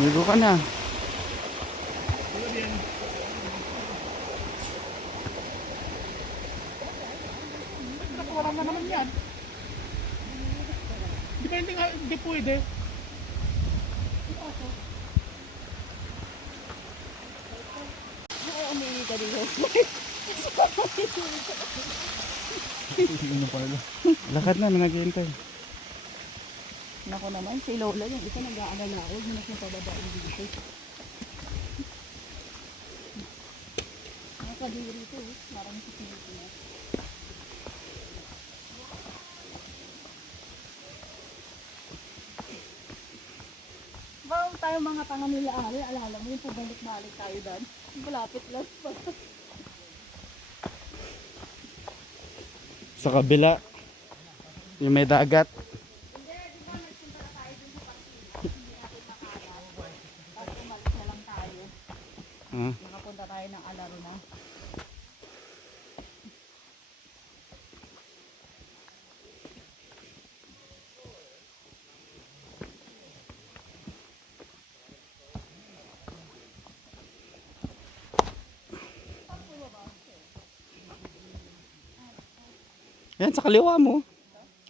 Ligo ka na. Wala na naman yan. Depende nga, hindi pwede. Ay, umiwi ka dito. Ano pala? Lakad na, may naghihintay. Nako naman, si Lola yung isa nag-aalala ako. Huwag mo na siyang pababain dito. Nakakadiri rito eh. Maraming sa Pilipinas. Bawang tayo mga tanga nila ari, alala mo yung pabalik-balik tayo doon. Malapit lang pa. Sa kabila. Yung may dagat. Hindi, di ba nagpunta na tayo dun sa Pasina? Hindi natin makalat. Tapos umalis na lang tayo. Nakapunta tayo ng Alaro na. Yan, sa kaliwa mo.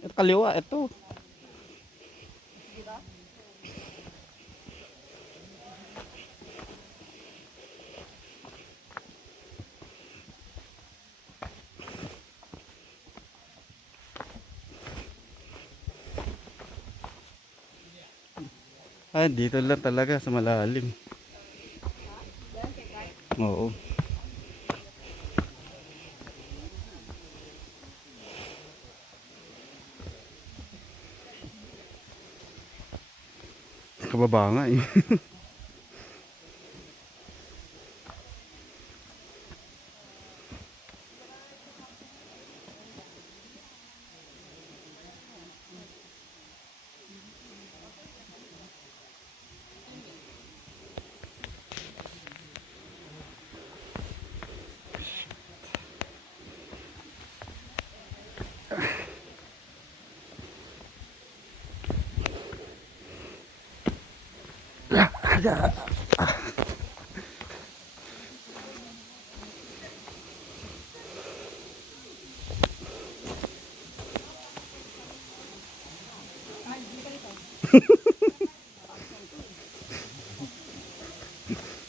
Ito kaliwa, ito. Ah, dito lang talaga sa malalim. Oo. Kababa nga eh.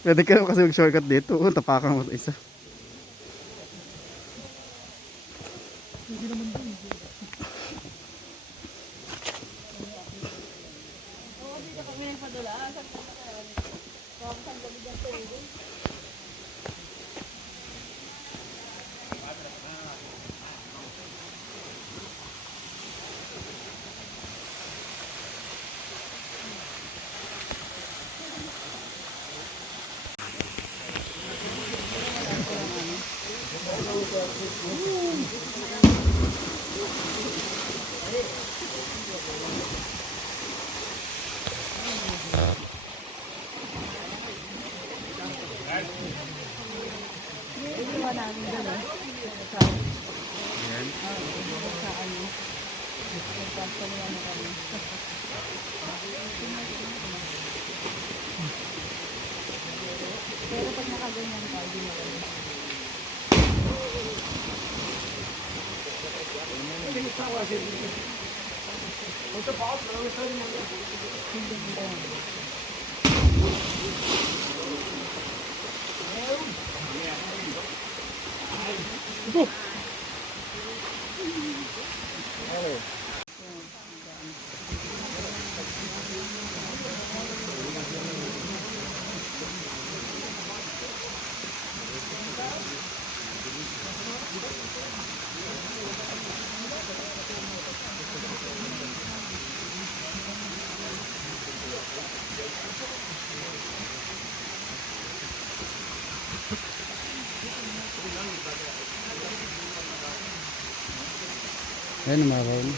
Pwede ka kasi mag-shortcut dito. Tapakan mo isa. Oo, dito kami nagpadula. Saan ka na kaya? Tapos ang gabi dyan tuloy. Ito namin dyan eh. Sa ano. Nagpapaliwan na kami. Pero pag nakaganyan ka, hindi na kami. Ayan, umabaw na.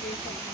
Jason